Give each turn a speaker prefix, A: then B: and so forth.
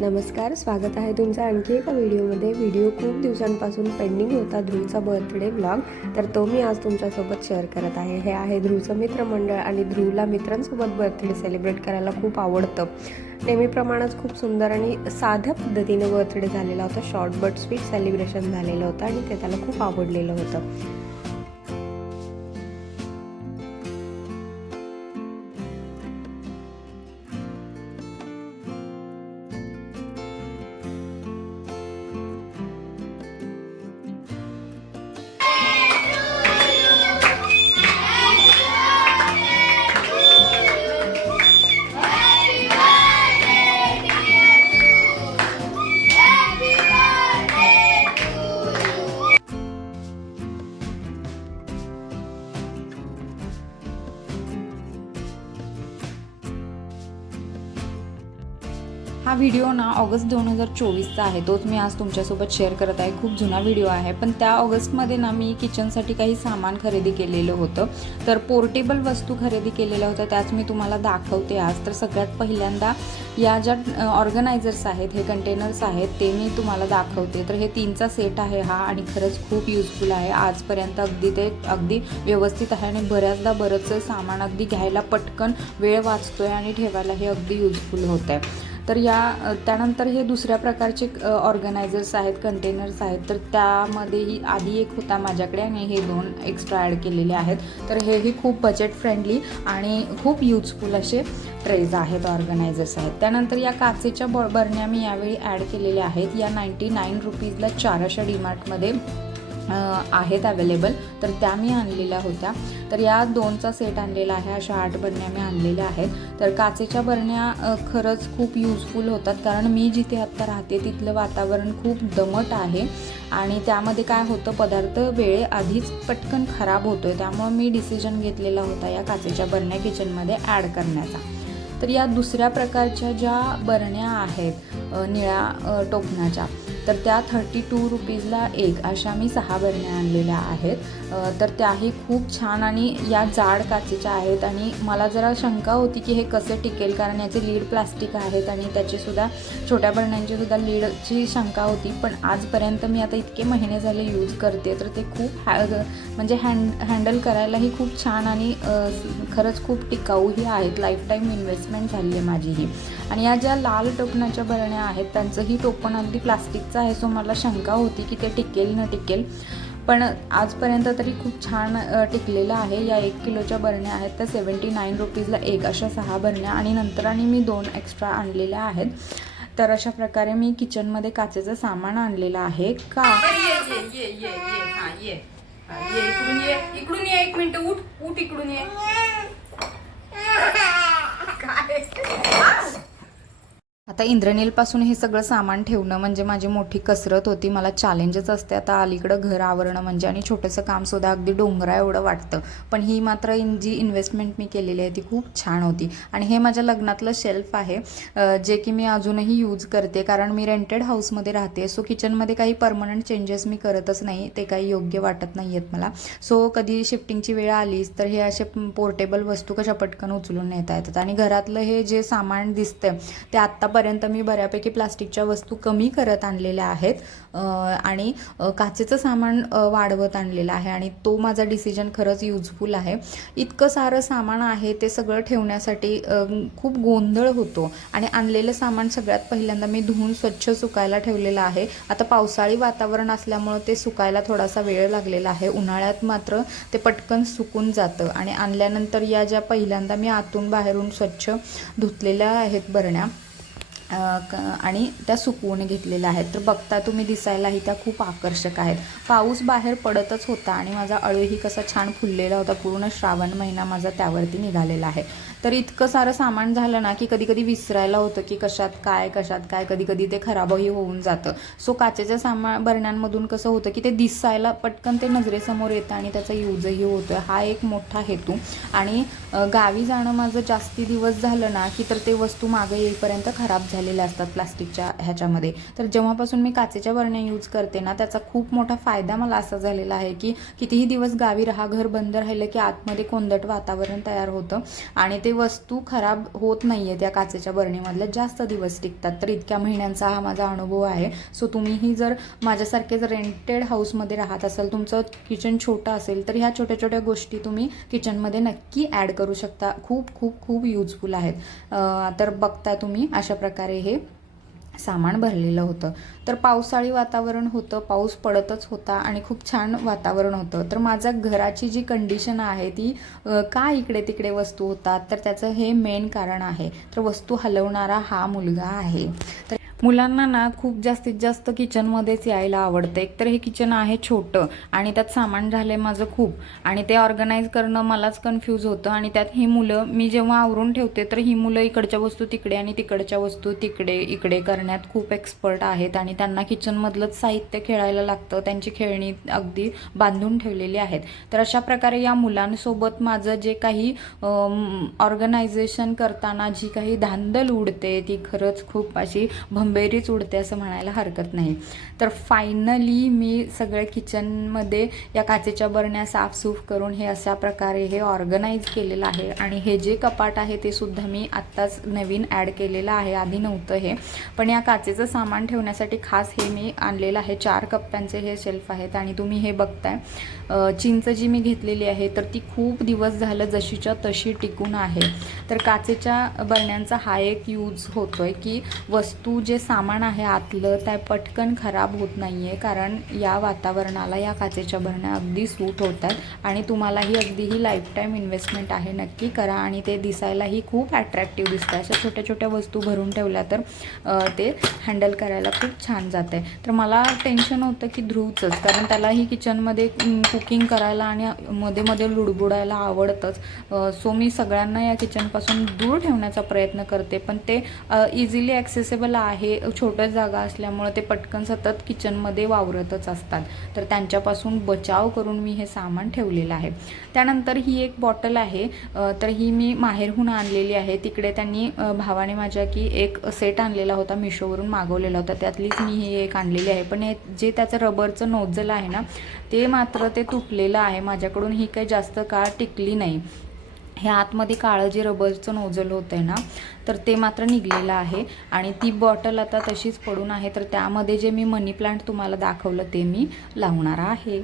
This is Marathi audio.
A: नमस्कार स्वागत आहे तुमचं आणखी एका व्हिडिओमध्ये. व्हिडिओ खूप दिवसांपासून पेंडिंग होता ध्रुवचा बर्थडे ब्लॉग तर तो मी आज तुमच्यासोबत शेअर करत आहे. हे आहे ध्रुवचं मित्रमंडळ आणि ध्रुवला मित्रांसोबत बर्थडे सेलिब्रेट करायला खूप आवडतं. नेहमीप्रमाणेच खूप सुंदर आणि साध्या पद्धतीने बर्थडे झालेला होता. शॉर्ट बट स्वीट सेलिब्रेशन झालेलं होतं आणि ते त्याला खूप आवडलेलं होतं.
B: हा व्हिडिओ ना ऑगस्ट दोन हजार चोवीसचा आहे. तोच मी आज तुमच्यासोबत शेअर करत आहे. खूप जुना व्हिडिओ आहे. पण त्या ऑगस्टमध्ये ना मी किचनसाठी काही सामान खरेदी केलेलं होतं. तर पोर्टेबल वस्तू खरेदी केलेल्या होत्या. त्याच मी तुम्हाला दाखवते आज. तर सगळ्यात पहिल्यांदा या ज्या ऑर्गनायझर्स आहेत हे कंटेनर्स आहेत ते मी तुम्हाला दाखवते. तर हे तीनचा सेट आहे हा आणि खरंच खूप युजफुल आहे. आजपर्यंत अगदी ते अगदी व्यवस्थित आहे आणि बऱ्याचदा बरंचसं सामान अगदी घ्यायला पटकन वेळ वाचतोय आणि ठेवायला हे अगदी युजफुल होत आहे तर या त्यानंतर हे दुसऱ्या प्रकारचे ऑर्गनायझर्स आहेत कंटेनर्स आहेत. तर त्यामध्येही आधी एक होता माझ्याकडे आणि हे दोन एक्स्ट्रा ॲड केलेले आहेत. तर हेही खूप बजेट फ्रेंडली आणि खूप यूजफुल असे ट्रेज आहेत ऑर्गनायझर्स आहेत. त्यानंतर या काचेच्या ब बरण्या मी यावेळी ॲड केलेल्या आहेत. या नाईंटी नाईन रुपीजला चार अशा डीमार्टमध्ये आहेत अवेलेबल तर त्या मी आणलेल्या होत्या. तर या दोनचा सेट आणलेला आहे. अशा आठ बरण्या मी आणलेल्या आहेत. तर काचेच्या बरण्या खरंच खूप यूजफुल होतात. कारण मी जिथे आत्ता राहते तिथलं वातावरण खूप दमट आहे. आणि त्यामध्ये काय होतं पदार्थ वेळेआधीच पटकन खराब होतो आहे त्यामुळं मी डिसिजन घेतलेला होता या काचेच्या बरण्या किचनमध्ये ॲड करण्याचा. तर या दुसऱ्या प्रकारच्या ज्या बरण्या आहेत निळ्या टोपणाच्या तर त्या थर्टी टू रुपीजला एक अशा मी सहा बरण्या आणलेल्या आहेत. तर त्याही खूप छान आणि या जाड काचेच्या आहेत आणि मला जरा शंका होती की हे कसे टिकेल कारण याचे लीड प्लास्टिक आहेत आणि त्याचीसुद्धा छोट्या बरण्यांची सुद्धा लीडची शंका होती. पण आजपर्यंत मी आता इतके महिने झाले यूज करते तर ते खूप हॅ म्हणजे हँड हँडल करायलाही खूप छान आणि खरंच खूप टिकाऊही आहेत. लाईफ टाईम इन्व्हेस्टमेंट झाली आहे माझी ही. आणि या ज्या लाल टोपणाच्या बरण्या आहेत त्यांचंही टोपण अगदी प्लास्टिकचं आहे सो मला शंका होती की ते टिकेल न टिकेल. पण आजपर्यंत तरी खूप छान टिकलेलं आहे. या एक किलोच्या बरण्या आहेत त्या सेवन्टी नाईन रुपीजला एक अशा सहा बरण्या आणि नंतर आणि मी दोन एक्स्ट्रा आणलेल्या आहेत. तर अशा प्रकारे मी किचनमध्ये काचेचं सामान आणलेलं आहे. का?
C: ये ये ये ये ये ये. हा, ये इकडून ये इकडून ये एक मिनिट उठ उठ इकडून ये. काय?
B: आता इंद्रनीलपासून हे सगळं सामान ठेवणं म्हणजे माझी मोठी कसरत होती. मला चॅलेंजच असते. आता अलीकडं घर आवरणं म्हणजे आणि छोटंसं कामसुद्धा अगदी डोंगरा एवढं वाटतं. पण ही मात्र इन जी इन्व्हेस्टमेंट मी केलेली आहे ती खूप छान होती. आणि हे माझ्या लग्नातलं शेल्फ आहे. जे की मी अजूनही यूज करते. कारण मी रेंटेड हाऊसमध्ये राहते. सो किचनमध्ये काही परमनंट चेंजेस मी करतच नाही. ते काही योग्य वाटत नाही आहेत मला. सो कधी शिफ्टिंगची वेळ आलीच तर हे असे पोर्टेबल वस्तू कशा पटकन उचलून नेता येतात. आणि घरातलं हे जे सामान दिसतं ते आत्तापर्यंत मी बऱ्यापैकी प्लास्टिकच्या वस्तू कमी करत आणलेल्या आहेत. आणि काचेचं सामान वाढवत आणलेलं आहे आणि तो माझा डिसिजन खरंच युजफुल आहे. इतकं सारं सामान आहे ते सगळं ठेवण्यासाठी खूप गोंधळ होतो. आणि आणलेलं सामान सगळ्यात पहिल्यांदा मी धुवून स्वच्छ सुकायला ठेवलेलं आहे. आता पावसाळी वातावरण असल्यामुळं ते सुकायला थोडासा वेळ लागलेला आहे. उन्हाळ्यात मात्र ते पटकन सुकून जातं. आणि आणल्यानंतर या ज्या पहिल्यांदा मी आतून बाहेरून स्वच्छ धुतलेल्या आहेत बरण्या क- आणि त्या सुकवून घेतलेल्या आहेत. तर बघता तुम्ही दिसायलाही त्या खूप आकर्षक आहेत. पाऊस बाहेर पडतच होता आणि माझा अळूही कसा छान फुललेला होता. पूर्ण श्रावण महिना माझा त्यावरती निघालेला आहे. तर इतकं सारं सामान झालं ना की कधी कधी विसरायला होतं की कशात काय कशात काय कधी कधी ते खराबही होऊन जातं. सो काचेच्या सामा बरण्यांमधून कसं होतं की ते दिसायला पटकन ते नजरेसमोर येतं आणि त्याचा यूजही होतो हा एक मोठा हेतू. आणि गावी जाणं माझं जास्ती दिवस झालं ना की तर ते वस्तू मागं येईपर्यंत खराब झालेल्या असतात प्लास्टिकच्या ह्याच्यामध्ये. तर जेव्हापासून मी काचेच्या बरण्या यूज करते ना त्याचा खूप मोठा फायदा मला असा झालेला आहे की कितीही दिवस गावी राहा घर बंद राहिलं की आतमध्ये कोंदट वातावरण तयार होतं. आणि ते ते वस्तू खराब होत नाही आहे त्या काचेच्या बरणीमधल्या. जास्त दिवस टिकतात. तर इतक्या महिन्यांचा हा माझा अनुभव आहे. सो तुम्हीही जर माझ्यासारखे जर रेंटेड हाऊसमध्ये राहत असाल तुमचं किचन छोटं असेल तर ह्या छोट्या छोट्या गोष्टी तुम्ही किचनमध्ये नक्की ॲड करू शकता. खूप खूप खूप युजफुल आहेत. तर बघता तुम्ही अशा प्रकारे हे सामान भरलेलं होतं. तर पावसाळी वातावरण होतं पाऊस पडतच होता आणि खूप छान वातावरण होतं. तर माझ्या घराची जी कंडिशन आहे ती का इकडे तिकडे वस्तू होतात? तर त्याचं हे मेन कारण आहे. तर वस्तू हलवणारा हा मुलगा आहे. तर मुलांना ना खूप जास्तीत जास्त किचनमध्येच यायला आवडतं. एकतर हे किचन आहे छोटं आणि त्यात सामान झालं आहे माझं खूप आणि ते ऑर्गनाईज करणं मलाच कन्फ्यूज होतं आणि त्यात ही मुलं मी जेव्हा आवरून ठेवते तर ही मुलं इकडच्या वस्तू तिकडे आणि तिकडच्या वस्तू तिकडे इकडे करण्यात खूप एक्सपर्ट आहेत आणि त्यांना किचनमधलंच साहित्य खेळायला लागतं. त्यांची खेळणी अगदी बांधून ठेवलेली आहेत. तर अशा प्रकारे या मुलांसोबत माझं जे काही ऑर्गनायझेशन करताना जी काही धांदल उडते ती खरंच खूप अशी भम भंबेरीच उडते असं म्हणायला हरकत नाही. तर फायनली मी सगळं किचनमध्ये या काचेच्या बरण्या साफसूफ करून हे अशा प्रकारे हे ऑर्गनाईज केलेलं आहे. आणि हे जे कपाट आहे ते सुद्धा मी आत्ताच नवीन ॲड केलेलं आहे. आधी नव्हतं हे. पण या काचेचं सामान ठेवण्यासाठी खास हे मी आणलेलं आहे. चार कप्प्यांचे हे शेल्फ आहेत आणि तुम्ही हे बघताय. चिंच जी मी घेतलेली आहे तर ती खूप दिवस झालं जशीच्या तशी टिकून आहे. तर काचेच्या बरण्यांचा हा एक यूज होतोय की वस्तू जे सामान आहे आतलं त्या पटकन खराब होत नाही आहे कारण या वातावरणाला या काचेच्या भरण्या अगदी सूट होतात. आणि तुम्हालाही अगदी ही लाईफ टाईम इन्व्हेस्टमेंट आहे नक्की करा. आणि ते दिसायलाही खूप अट्रॅक्टिव्ह दिसतं अशा छोट्या छोट्या वस्तू भरून ठेवल्या तर ते हँडल करायला खूप छान जात आहे तर मला टेन्शन होतं की ध्रुवचंच कारण त्यालाही किचनमध्ये कुकिंग करायला आणि मध्ये मध्ये लुडबुडायला आवडतंच. सो मी सगळ्यांना या किचनपासून दूर ठेवण्याचा प्रयत्न करते. पण ते इझिली ॲक्सेसेबल आहे म्हणजे छोट्या जागा असल्यामुळं ते पटकन सतत किचनमध्ये वावरतच असतात. तर त्यांच्यापासून बचाव करून मी हे सामान ठेवलेलं आहे. त्यानंतर ही एक बॉटल आहे. तर ही मी माहेरहून आणलेली आहे. तिकडे त्यांनी भावाने माझ्या की एक सेट आणलेला होता मिशोवरून मागवलेला होता. त्यातलीच मी ही एक आणलेली आहे. पण हे जे त्याचं रबरचं नोझल आहे ना ते मात्र ते तुटलेलं आहे. माझ्याकडून ही काही जास्त काळ टिकली नाही. हे आतमध्ये काळं जे रबरचं नोझल होतं आहे ना तर ते मात्र निघलेलं आहे. आणि ती बॉटल आता तशीच पडून आहे तर त्यामध्ये जे मी मनी प्लांट तुम्हाला दाखवलं ते मी लावणार आहे.